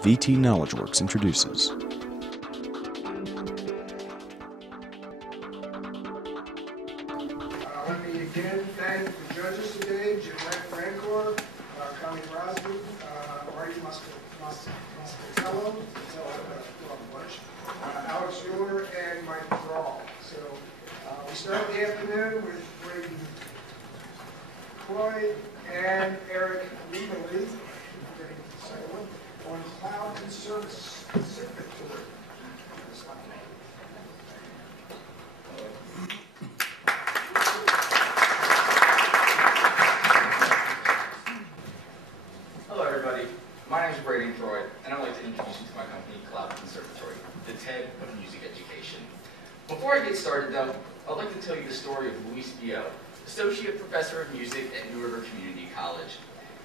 VT KnowledgeWorks introduces. Let me again thank the judges today, Braden Croy, Connie Brosby, Marty Muscatello, Alex Euler, and Mike Thrall. So we start the afternoon with Braden Croy and Eric Lieberly on Cloud Conservatory. Hello everybody, my name is Braden Croy, and I'd like to introduce you to my company, Cloud Conservatory, the TED of music education. Before I get started though, I'd like to tell you the story of Louise Bio, Associate Professor of Music at New River Community College.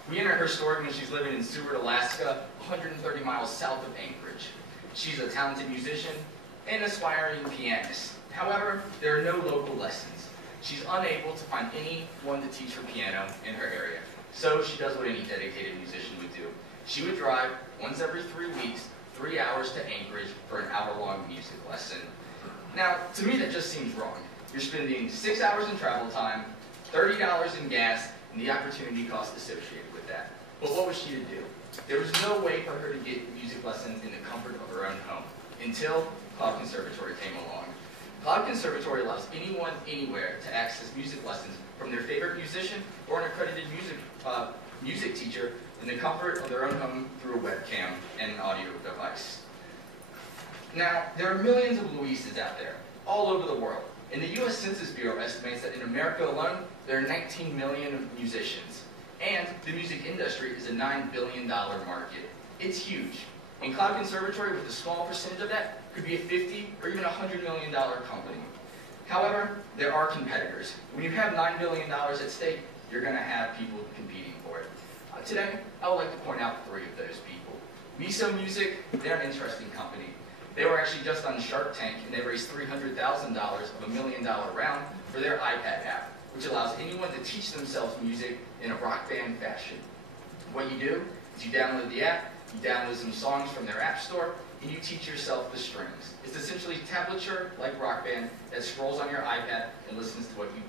We enter her story when she's living in Seward, Alaska, 130 miles south of Anchorage. She's a talented musician and aspiring pianist. However, there are no local lessons. She's unable to find anyone to teach her piano in her area. So she does what any dedicated musician would do. She would drive once every 3 weeks, 3 hours to Anchorage for an hour-long music lesson. Now, to me that just seems wrong. You're spending 6 hours in travel time, $30 in gas, and the opportunity cost associated with that. But what was she to do? There was no way for her to get music lessons in the comfort of her own home until Cloud Conservatory came along. Cloud Conservatory allows anyone, anywhere to access music lessons from their favorite musician or an accredited music teacher in the comfort of their own home through a webcam and an audio device. Now, there are millions of Louises out there, all over the world. And the U.S. Census Bureau estimates that in America alone, there are 19 million musicians. And the music industry is a $9 billion market. It's huge. And Cloud Conservatory, with a small percentage of that, could be a $50 or even $100 million company. However, there are competitors. When you have $9 billion at stake, you're going to have people competing for it. Today, I would like to point out 3 of those people. Miso Music, they're an interesting company. They were actually just on Shark Tank, and they raised $300,000 of $1 million round for their iPad app, which allows anyone to teach themselves music in a rock band fashion. What you do is you download the app, you download some songs from their app store, and you teach yourself the strings. It's essentially tablature like Rock Band that scrolls on your iPad and listens to what you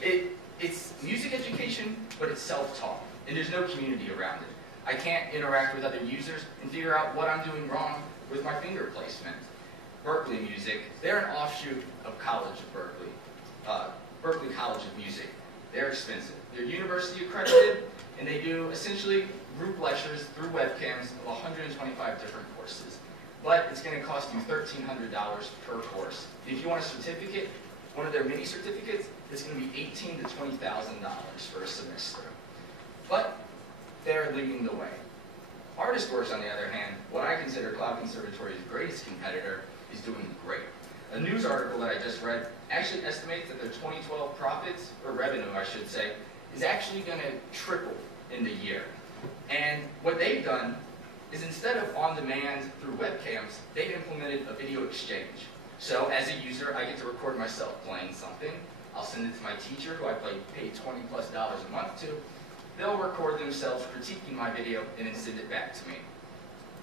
play. It's music education, but it's self-taught, and there's no community around it. I can't interact with other users and figure out what I'm doing wrong with my finger placement. Berkeley Music, they're an offshoot of College of Berkeley, Berkeley College of Music. They're expensive. They're university accredited, and they do essentially group lectures through webcams of 125 different courses. But it's going to cost you $1,300 per course. If you want a certificate, one of their mini certificates, it's going to be $18,000 to $20,000 for a semester. But they're leading the way. ArtistWorks, on the other hand, what I consider Cloud Conservatory's greatest competitor, is doing great. A news article that I just read actually estimates that their 2012 profits, or revenue I should say, is actually going to triple in the year. And what they've done is instead of on-demand through webcams, they've implemented a video exchange. So as a user, I get to record myself playing something. I'll send it to my teacher, who I pay $20+ a month to. They'll record themselves critiquing my video and then send it back to me.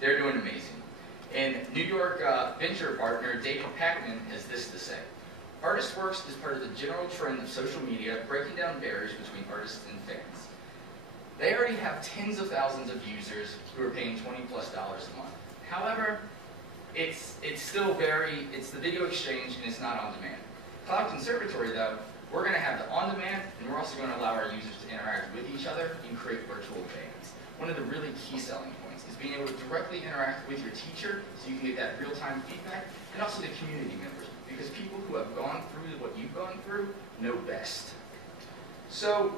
They're doing amazing. And New York venture partner David Pacman has this to say: ArtistWorks is part of the general trend of social media breaking down barriers between artists and fans. They already have tens of thousands of users who are paying $20+ a month. However, it's the video exchange and it's not on demand. Cloud Conservatory though, we're going to have the on-demand, and we're also going to allow our users to interact with each other and create virtual bands. One of the really key selling points is being able to directly interact with your teacher so you can get that real-time feedback, and also the community members, because people who have gone through what you've gone through know best. So,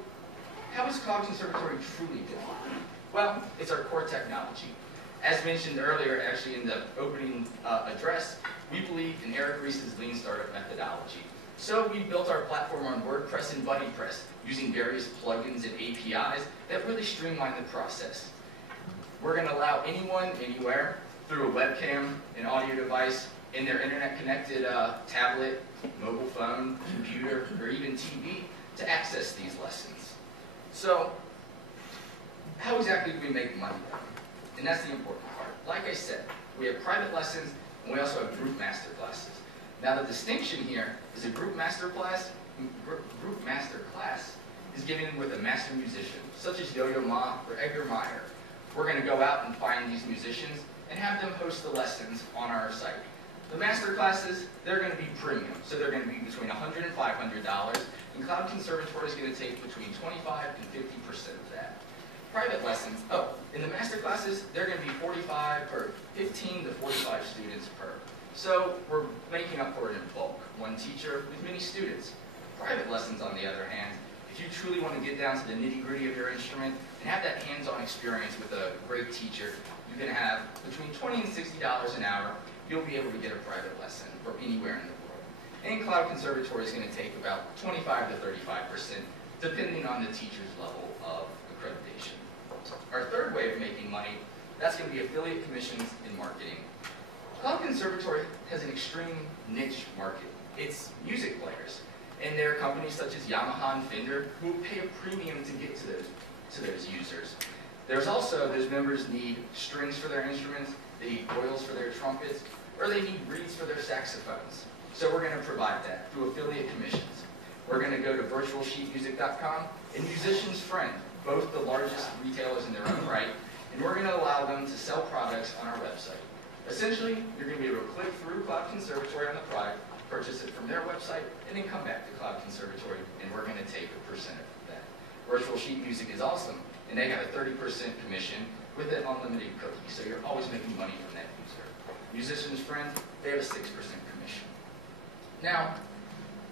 how is Cloud Conservatory truly different? Well, it's our core technology. As mentioned earlier, actually in the opening address, we believe in Eric Ries's Lean Startup methodology. So we built our platform on WordPress and BuddyPress, using various plugins and APIs that really streamline the process. We're going to allow anyone, anywhere, through a webcam, an audio device, in their internet-connected tablet, mobile phone, computer, or even TV, to access these lessons. So, how exactly do we make money? And that's the important part. Like I said, we have private lessons, and we also have group master classes. Now the distinction here is a group master class is given with a master musician, such as Yo-Yo Ma or Edgar Meyer. We're going to go out and find these musicians and have them host the lessons on our site. The master classes, they're going to be premium, so they're going to be between $100 and $500, and Cloud Conservatory is going to take between 25 and 50% of that. Private lessons, in the master classes, they're going to be 15 to 45 students per. So we're making up for it in bulk, one teacher with many students. Private lessons, on the other hand, if you truly want to get down to the nitty-gritty of your instrument and have that hands-on experience with a great teacher, you can have between $20 and $60 an hour. You'll be able to get a private lesson from anywhere in the world. And Cloud Conservatory is going to take about 25 to 35%, depending on the teacher's level of accreditation. Our third way of making money, that's going to be affiliate commissions in marketing. Cloud Conservatory has an extreme niche market. It's music players. And there are companies such as Yamaha and Fender who pay a premium to get to those users. There's also, those members need strings for their instruments, they need coils for their trumpets, or they need reeds for their saxophones. So we're going to provide that through affiliate commissions. We're going to go to virtualsheetmusic.com and Musician's Friend, both the largest retailers in their own right, and we're going to allow them to sell products on our website. Essentially, you're going to be able to click through Cloud Conservatory on the product, purchase it from their website, and then come back to Cloud Conservatory, and we're going to take a percentage of that. Virtual Sheet Music is awesome, and they have a 30% commission with an unlimited cookie, so you're always making money from that user. Musician's Friend, they have a 6% commission. Now,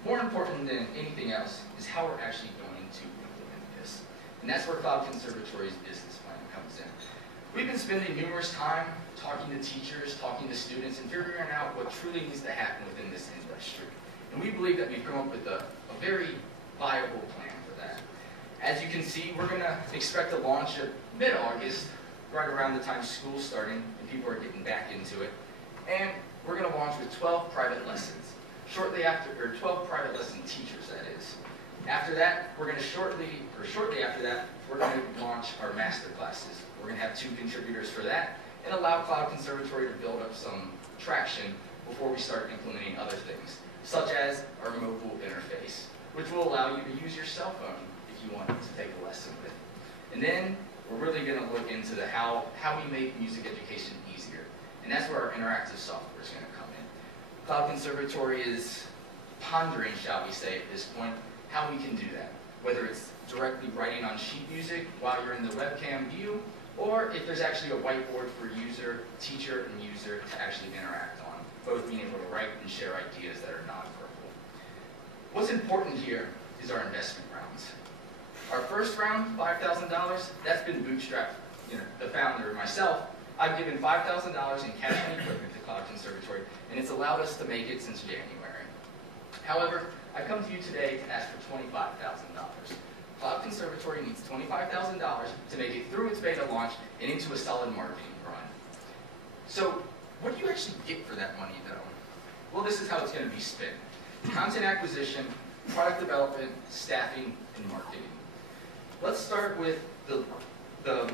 more important than anything else is how we're actually going to implement this. And that's where Cloud Conservatory's business plan comes in. We've been spending numerous time talking to teachers, talking to students, and figuring out what truly needs to happen within this industry. And we believe that we've come up with a very viable plan for that. As you can see, we're going to expect to launch at mid-August, right around the time school's starting and people are getting back into it. And we're going to launch with 12 private lessons. Shortly after, or 12 private lesson teachers, that is. After that, we're going to shortly after that, we're going to launch our master classes. We're going to have 2 contributors for that and allow Cloud Conservatory to build up some traction before we start implementing other things, such as our mobile interface, which will allow you to use your cell phone if you want to take a lesson with. And then we're really going to look into the how we make music education easier. And that's where our interactive software is going to come in. Cloud Conservatory is pondering, shall we say, at this point, how we can do that. Whether it's directly writing on sheet music while you're in the webcam view, or if there's actually a whiteboard for teacher and user to actually interact on, both being able to write and share ideas that are nonverbal. What's important here is our investment rounds. Our first round, $5,000, that's been bootstrapped. The founder, myself, I've given $5,000 in cash and equipment to Cloud Conservatory, and it's allowed us to make it since January. However, I come to you today to ask for $25,000. Cloud Conservatory needs $25,000 to make it through its beta launch and into a solid marketing run. So, what do you actually get for that money, though? Well, this is how it's going to be spent. Content acquisition, product development, staffing, and marketing. Let's start with the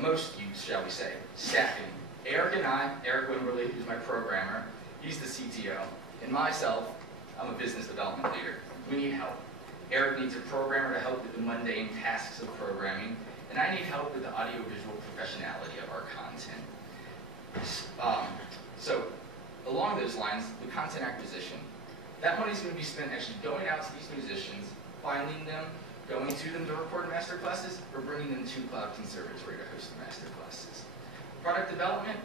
most used, shall we say, staffing. Eric and I, Eric Wimberly, who's my programmer, he's the CTO, and myself, I'm a business development leader. We need help. Eric needs a programmer to help with the mundane tasks of programming, and I need help with the audiovisual professionality of our content. So, along those lines, the content acquisition. That money is going to be spent actually going out to these musicians, finding them, going to them to record master classes, or bringing them to Cloud Conservatory to host the master classes. Product development,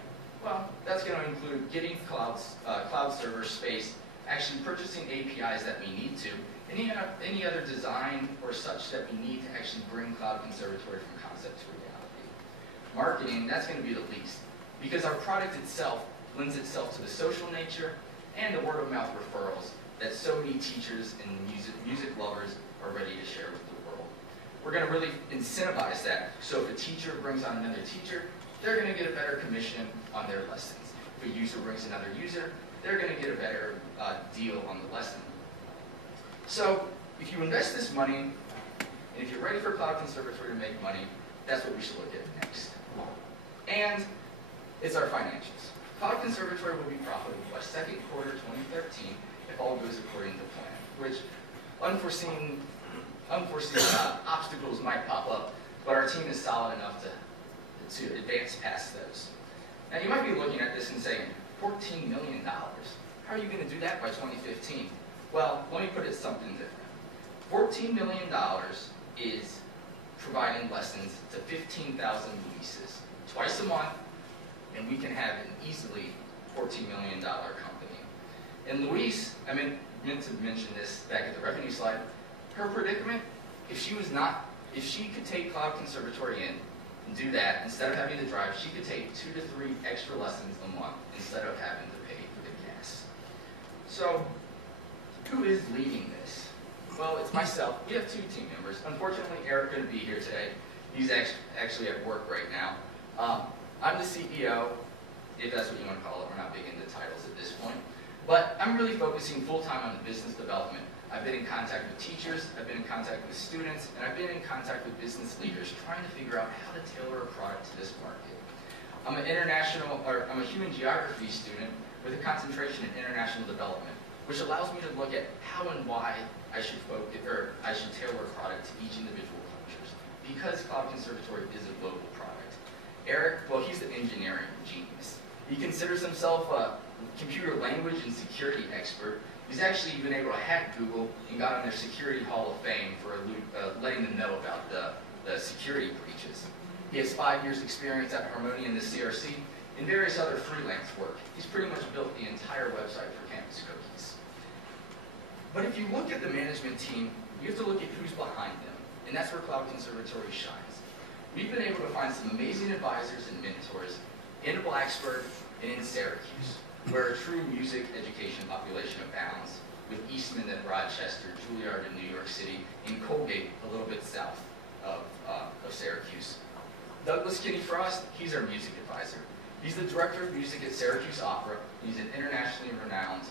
well, that's going to include getting cloud server space, actually purchasing APIs that we need to, any other design or such that we need to actually bring Cloud Conservatory from concept to reality. Marketing, that's going to be the least, because our product itself lends itself to the social nature and the word-of-mouth referrals that so many teachers and music lovers are ready to share with the world. We're going to really incentivize that, so if a teacher brings on another teacher, they're going to get a better commission on their lessons. If a user brings another user, they're going to get a better deal on the lesson. So, if you invest this money, and if you're ready for Cloud Conservatory to make money, that's what we should look at next. And It's our financials. Cloud Conservatory will be profitable by second quarter 2013 if all goes according to plan, which unforeseen obstacles might pop up, but our team is solid enough to advance past those. Now you might be looking at this and saying, $14 million. How are you going to do that by 2015? Well, let me put it something different. $14 million is providing lessons to 15,000 Luises twice a month, and we can have an easily $14 million company. And Luis, I meant to mention this back at the revenue slide, her predicament, if she could take Cloud Conservatory in and do that, instead of having to drive, she could take 2 to 3 extra lessons a month instead of having to pay for the gas. So, who is leading this? Well, it's myself. We have 2 team members. Unfortunately, Eric couldn't be here today. He's actually at work right now. I'm the CEO, if that's what you want to call it. We're not big into titles at this point. But I'm really focusing full-time on the business development. I've been in contact with teachers, I've been in contact with students, and I've been in contact with business leaders trying to figure out how to tailor a product to this market. I'm a human geography student with a concentration in international development, which allows me to look at how and why I should tailor a product to each individual cultures, because Cloud Conservatory is a global product. Eric, well, he's an engineering genius. He considers himself a computer language and security expert. He's actually been able to hack Google and got on their Security Hall of Fame for letting them know about the security breaches. He has 5 years experience at Harmonia in the CRC and various other freelance work. He's pretty much built the entire website for Campus Cookies. But if you look at the management team, you have to look at who's behind them, and that's where Cloud Conservatory shines. We've been able to find some amazing advisors and mentors in Blacksburg and in Syracuse, where a true music education population abounds, with Eastman at Rochester, Juilliard in New York City, and Colgate a little bit south of Syracuse. Douglas Kinney Frost, he's our music advisor. He's the director of music at Syracuse Opera. He's an internationally renowned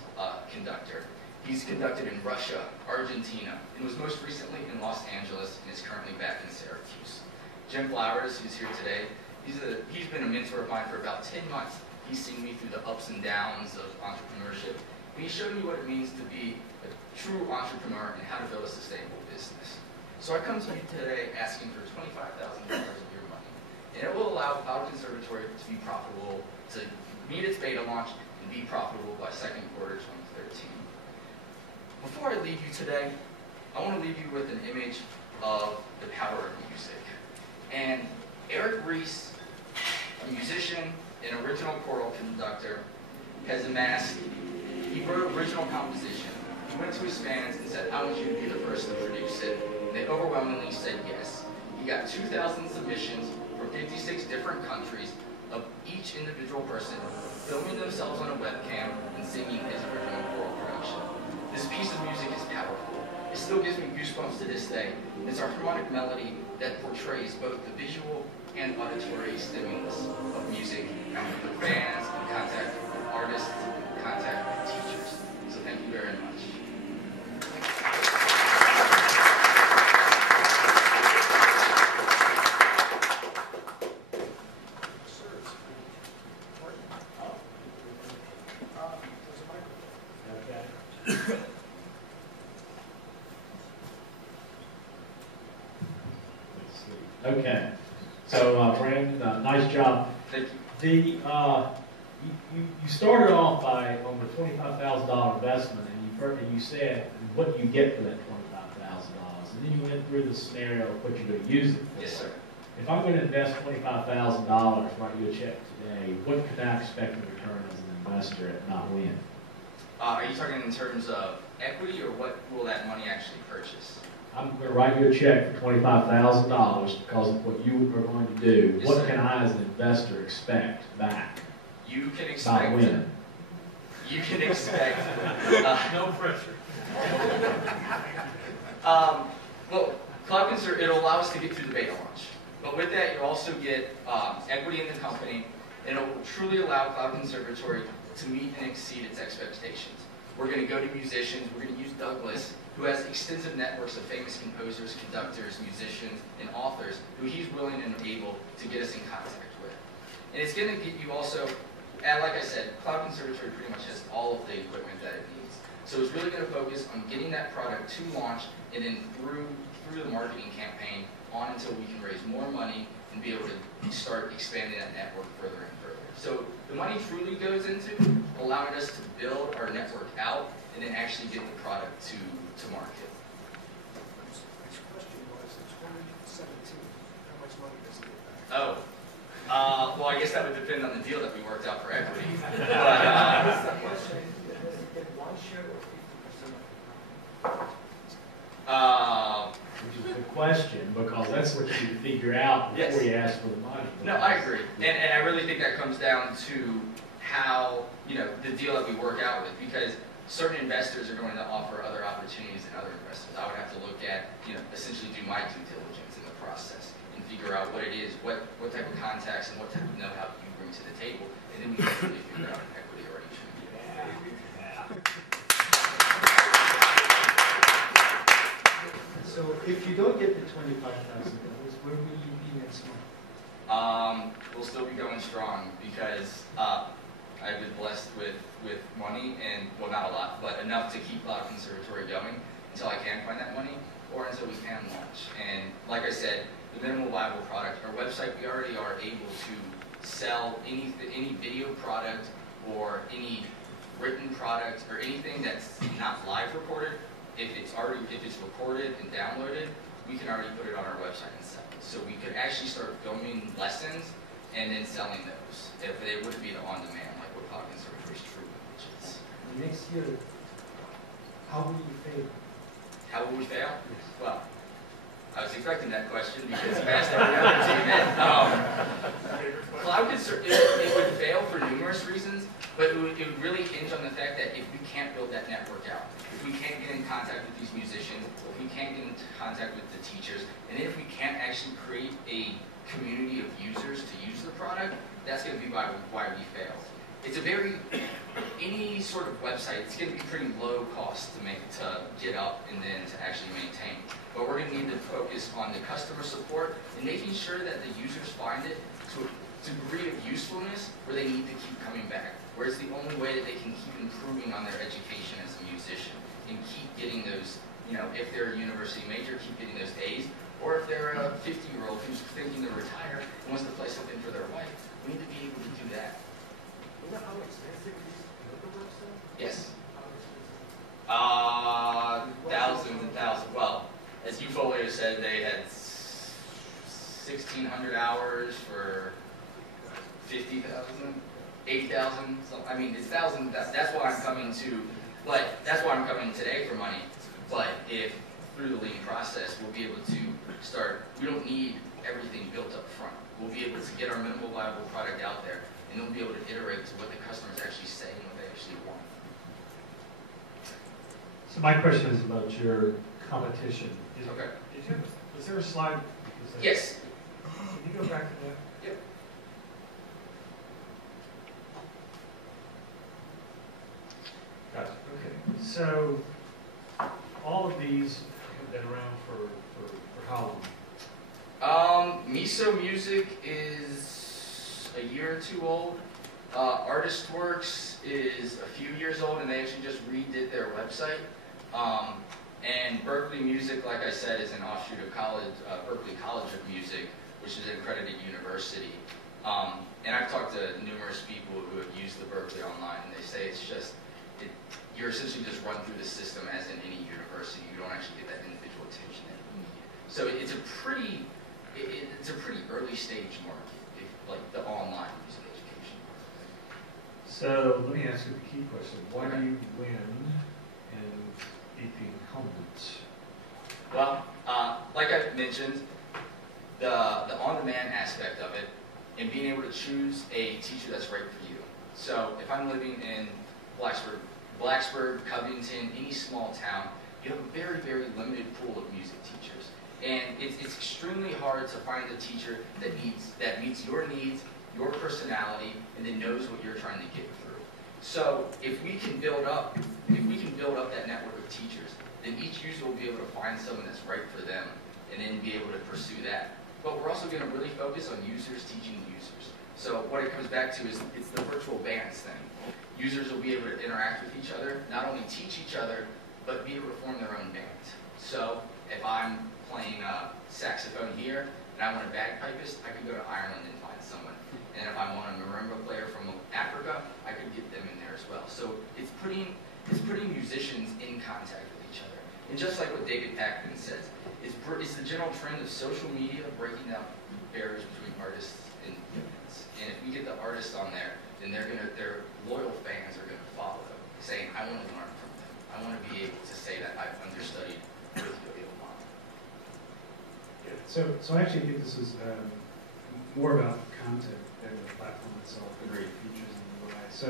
conductor. He's conducted in Russia, Argentina, and was most recently in Los Angeles and is currently back in Syracuse. Jim Flowers, who's here today, he's been a mentor of mine for about 10 months. He's seen me through the ups and downs of entrepreneurship, and he showed me what it means to be a true entrepreneur and how to build a sustainable business. So I come to you today asking for $25,000 of your money, and it will allow Cloud Conservatory to be profitable, to meet its beta launch, and be profitable by second quarter 2013. Before I leave you today, I want to leave you with an image of the power of music. And Eric Reese, a musician, an original choral conductor, has amassed, he wrote original composition. He went to his fans and said, I want you to be the first to produce it. And they overwhelmingly said yes. He got 2,000 submissions from 56 different countries of each individual person filming themselves on a webcam and singing his original choral production. This piece of music is powerful. It still gives me goosebumps to this day. It's our harmonic melody that portrays both the visual and auditory stimulus of music, with fans, in contact with artists, in contact with teachers. So thank you very much. Okay, so Brandon, nice job. Thank you. You started off by on the $25,000 investment, and you said, what do you get for that $25,000? And then you went through the scenario of what you're going to use it for. Yes, sir. If I'm going to invest $25,000, write you a check today, what can I expect in return as an investor at not win? Are you talking in terms of equity, or what will that money actually purchase? I'm going to write you a check for $25,000 because of what you are going to do. Yes, what sir. can I, as an investor, expect back? You can Not expect. win. You can expect. No pressure. Well, Cloud Conservatory, it'll allow us to get through the beta launch. But with that, you'll also get equity in the company, and it will truly allow Cloud Conservatory to meet and exceed its expectations. We're going to go to musicians. We're going to use Douglas, who has extensive networks of famous composers, conductors, musicians, and authors who he's willing and able to get us in contact with. And it's going to get you also, and like I said, Cloud Conservatory pretty much has all of the equipment that it needs. So it's really going to focus on getting that product to launch, and then through the marketing campaign on until we can raise more money and be able to start expanding that network further and further. So the money truly goes into allowing us to build our network out and then actually get the product to market. Next question was in 2017, how much money does it get back? Oh, well, I guess that would depend on the deal that we worked out for equity. But, Does it get one share or 50% of the company? Which is a good question, because that's what you figure out before Yes. you ask for the money. no, I agree. And I really think that comes down to how, the deal that we work out with, because certain investors are going to offer other opportunities than other investors. I would have to look at, essentially do my due diligence in the process and figure out what it is, what type of contacts and what type of know-how you bring to the table, and then we can really figure out an equity arrangement. So if you don't get the $25,000, where will you be next month? We'll still be going strong because I've been blessed with money, and, well, not a lot, but enough to keep Cloud Conservatory going until I can find that money or until we can launch. And like I said, the minimal viable product, our website, we already are able to sell any video product or any written product or anything that's not live recorded. If it's recorded and downloaded, we can already put it on our website and sell it. So we could actually start filming lessons and then selling those. If they wouldn't be the on-demand like what Cloud Conservatory is true, which is. Next year, how will you fail? How will we fail? Yes. Well, I was expecting that question because I've asked every other team that. Cloud Conservatory, it would fail for numerous reasons, but it would really hinge on the fact that if we can't build that network out, if we can't get in contact with these musicians, if we can't get in contact with the teachers, and if we can't actually create a community of users to use the product, that's going to be why we fail. It's any sort of website, it's going to be pretty low cost to get up and then to actually maintain. But we're going to need to focus on the customer support and making sure that the users find it to a degree of usefulness where they need to keep coming back. Where it's the only way that they can keep improving on their education as a musician and keep getting those, if they're a university major, keep getting those A's. Or if they're a 50-year-old who's thinking to retire and wants to play something for their wife, we need to be able to do that. You know how expensive it is to build a website? Yes. How expensive? Thousands and thousands. Well, as Ufolio said, they had 1,600 hours for 50,000, 80,000. So, I mean, it's thousands. That's why I'm coming to. But that's why I'm coming today for money. But if through the lean process, we'll be able to start. We don't need everything built up front. We'll be able to get our minimal viable product out there, and then we'll be able to iterate to what the customers actually say and what they actually want. So my question is about your competition. Okay. Is there a slide? Yes. Can you go back to that? Yep. Gotcha, okay. So, all of these have been around for how long? Miso Music is a year or two old. ArtistWorks is a few years old, and they actually just redid their website. And Berkeley Music, like I said, is an offshoot of Berkeley College of Music, which is an accredited university. And I've talked to numerous people who have used the Berkeley Online, and they say it's just, you're essentially just run through the system as in any university. You don't actually get that individual attention that you need. So it's a pretty early stage market, like the online music education market. So, let me ask you the key question. Why do you win and beat the incumbents? Well, like I mentioned, the on-demand aspect of it and being able to choose a teacher that's right for you. So if I'm living in Blacksburg, Covington, any small town, you have a very, very limited pool of music teachers. And it's extremely hard to find a teacher that meets your needs, your personality, and then knows what you're trying to get through. So if we can build up that network of teachers, then each user will be able to find someone that's right for them and then be able to pursue that. But we're also going to really focus on users teaching users. So what it comes back to is it's the virtual bands thing. Users will be able to interact with each other, not only teach each other, but be able to form their own band. So if I'm playing saxophone here and I want a bagpipist, I could go to Ireland and find someone. And if I want a marimba player from Africa, I could get them in there as well. So it's putting musicians in contact with each other. And just like what David Pakman says, it's the general trend of social media breaking down barriers between artists and fans. And if we get the artists on there, then their loyal fans are going to follow them, saying, I want to learn from them. I want to be able to say that I've understudied with Yo-Yo Ma. So I actually think this is more about content than the platform itself, and the Agreed. features and the UI. So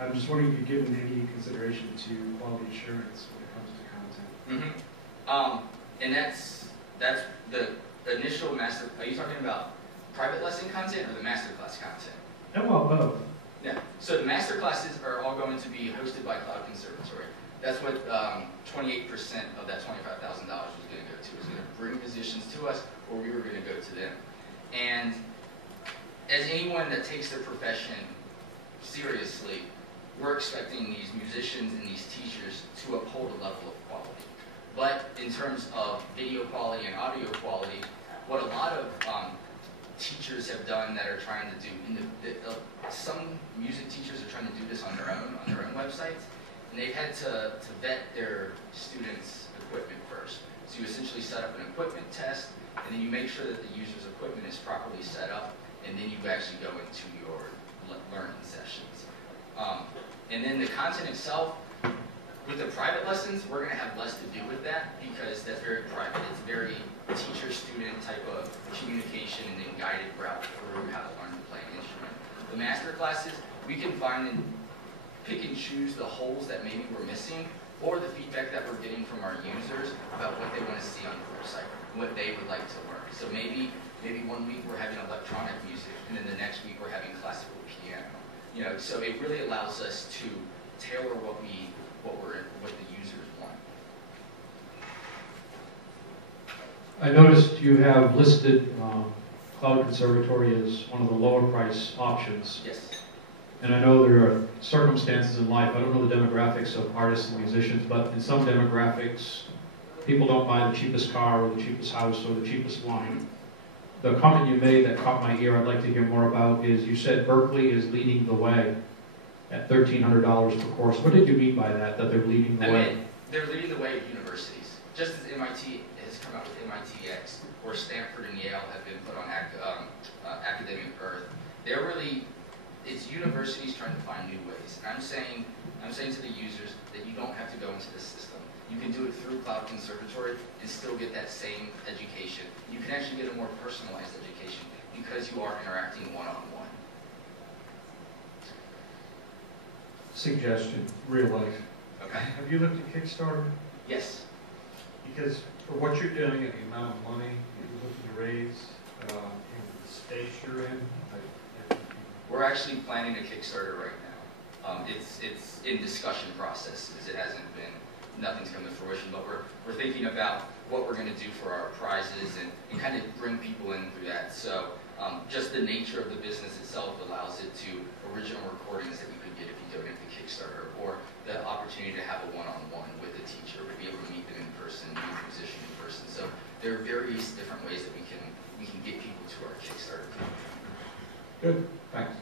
I'm just wondering if you've given any consideration to quality assurance when it comes to content. And that's the initial master. Are you talking about private lesson content or the masterclass content? Oh, well, both. Yeah. So the masterclasses are all going to be hosted by Cloud Conservatory. That's what 28% of that $25,000 was going to go to. It was going to bring musicians to us, or we were going to go to them. And as anyone that takes their profession seriously, we're expecting these musicians and these teachers to uphold a level of quality. But in terms of video quality and audio quality, what a lot of teachers have done that are trying to do, some music teachers are trying to do this on their own websites, and they've had to vet their students' equipment first. So you essentially set up an equipment test, and then you make sure that the user's equipment is properly set up, and then you actually go into your learning sessions. And then the content itself, with the private lessons, we're going to have less to do with that because that's very private. It's very teacher-student type of communication and then guided route through how to learn to play an instrument. The master classes, we can find and pick and choose the holes that maybe we're missing or the feedback that we're getting from our users about what they want to see on the website, what they would like to learn. So maybe 1 week we're having electronic music and then the next week we're having classical piano. So it really allows us to tailor what the users want. I noticed you have listed Cloud Conservatory as one of the lower price options. Yes. And I know there are circumstances in life, I don't know the demographics of artists and musicians, but in some demographics, people don't buy the cheapest car or the cheapest house or the cheapest wine. The comment you made that caught my ear I'd like to hear more about is you said Berkeley is leading the way at $1,300 per course. What did you mean by that, that they're leading the way? They're leading the way at universities. Just as MIT has come out with MITx, or Stanford and Yale have been put on academic earth, it's universities trying to find new ways. And I'm saying to the users that you don't have to go into this system. You can do it through Cloud Conservatory and still get that same education. You can actually get a more personalized education because you are interacting one-on-one. Suggestion, real life. Okay. Have you looked at Kickstarter? Yes. Because for what you're doing and the amount of money you're looking to raise, and the stage you're in, We're actually planning a Kickstarter right now. It's in discussion processes. Nothing's come to fruition, but we're thinking about what we're going to do for our prizes and kind of bring people in through that. So just the nature of the business itself allows it to original recordings that you could get if you donate to Kickstarter, or the opportunity to have a one-on-one with a teacher, to be able to meet them in person, meet a musician in person. So there are various different ways that we can get people to our Kickstarter. good, thanks.